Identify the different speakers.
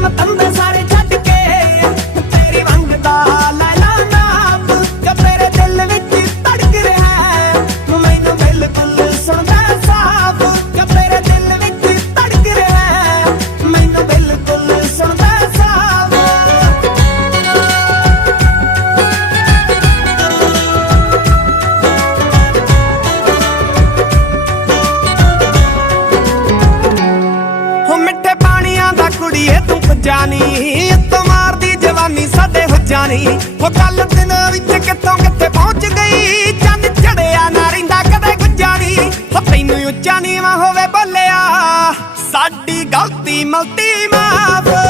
Speaker 1: ਕੰਮ ਤੰਦੇ ਸਾਰੇ ਛੱਡ ਕੇ ਤੇਰੀ ਵੰਗ ਦਾ ਲੈਲਾ ਨਾਮ ਜੋ ਤੇਰੇ ਦਿਲ ਵਿੱਚ ਧੜਕ ਰਿਹਾ ਹੈ। ਮੈਨੂੰ ਬਿਲਕੁਲ ਸੁਣਦਾ ਸਾਫ਼ ਜੋ ਤੇਰੇ ਦਿਲ ਵਿੱਚ ਧੜਕ ਰਿਹਾ ਹੈ। ਮੈਨੂੰ ਬਿਲਕੁਲ ਸੁਣਦਾ ਸਾਫ਼। ਹੋ ਮਿੱਠੇ ਪਾਣੀਆਂ ਦਾ ਕੁੜੀਏ ਤੂੰ ਜਾਨੀ ਉੱਤੋਂ ਮਾਰਦੀ ਜਵਾਨੀ ਸਾਡੇ ਹੋ ਜਾਨੀ। ਉਹ ਕੱਲ ਦਿਨ ਵਿੱਚ ਕਿੱਥੋਂ ਕਿੱਥੇ ਪਹੁੰਚ ਗਈ? ਚੰਦ ਚੜਿਆ ਨਾ ਰਿੰਦਾ ਕਦੇ ਗੁੱਜਾਨੀ ਉਹ ਤੈਨੂੰ ਉੱਚਾ ਨੀਵਾਂ ਹੋਵੇ ਬੋਲਿਆ, ਸਾਡੀ ਗਲਤੀ ਮਲਤੀ ਮਾਫ।